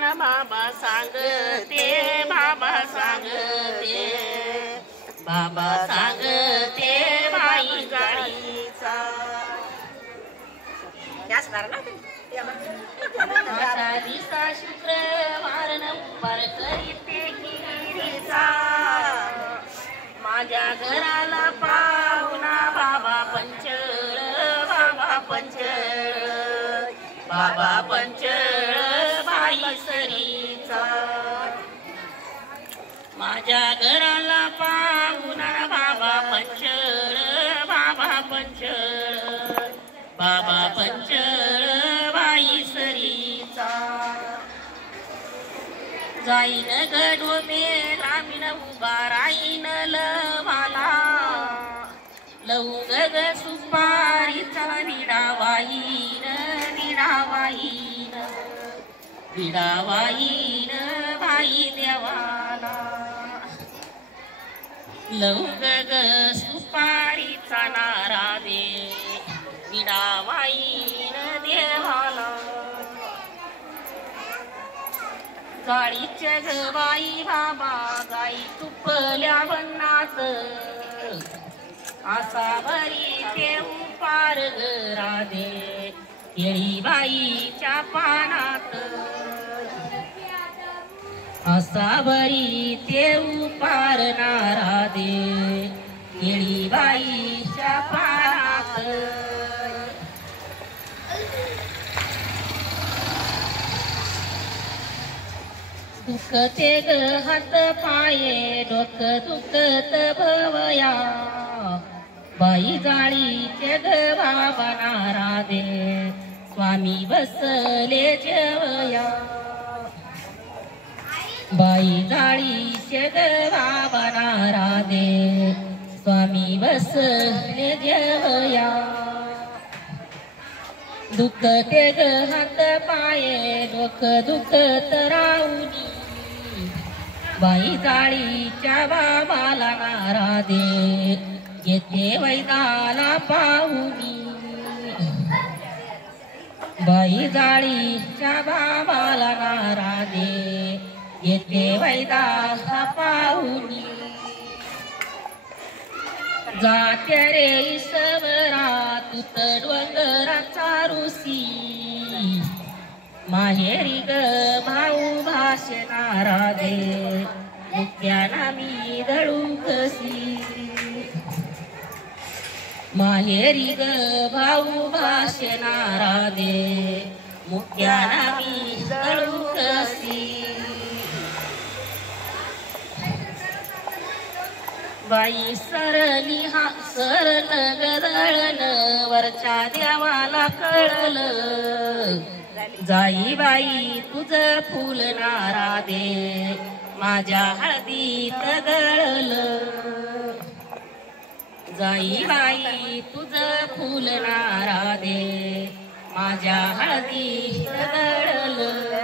ना बाबा सांगते, बाबा सांगते, बाबा सांगते बाई जाळीचा. माझा दिसा शुक्रवार नंबर करीते गिरीचा. माझ्या घराला पाहुणा बाबा पंचळ, बाबा पंचळ, बाबा पंचळ बाई सरीचा. माझ्या घराला पाहुणा बाबा पंचळ, बाबा पंचळ, बाबा पंचळ बाई सरीचा. जाईन गडोमे लामीन उभा राहीन लवाला. लवंग ग सुपारीचा विडा वाईन, विडा वाईन, विडा वाईन बाई देवाला. लवंग ग सुपारीचा नारा दे, विडा वाईन देवाला. गाडीच्या ग बाई बाबा गाई तुपल्या वनात. असा भरी ते उपार ग राधे केळी बाईच्या पानात. असा भरी ते उपार नारा दे केळी बाईच्या पानात. दुखते ग हात पाये डोकं दुखत भवया. बाई जाळीचे ग बाबा नारा दे स्वामी बसले जेवया. बाई जाळीचे ग बाबा नारा दे स्वामी बसले जेवया. दुखते ग हात पाये डोकं दुखत राहुनी. बाई जाळीच्या बाबाला नारा दे येते वैदाला पाहुनी. बाई जाळीच्या बाबाला नारा दे येते वैदाला पाहुनी. जाते रे इसवरा तुत डोंगराचा ऋषी. माहेरी ग भाऊ भाषणारा दे मुक्याना मी दळू कशी. माहेरी ग भाऊ भाषणारा दे मुक्याना मी दळू कशी. बाई सरली हा सरल गदळण वरच्या देवाला कळलं. जाई बाई तुझ फुल नारा दे माझ्या हळदीत गळलं. जाई बाई तुझ फुल नारा दे माझ्या हळदीत गळलं.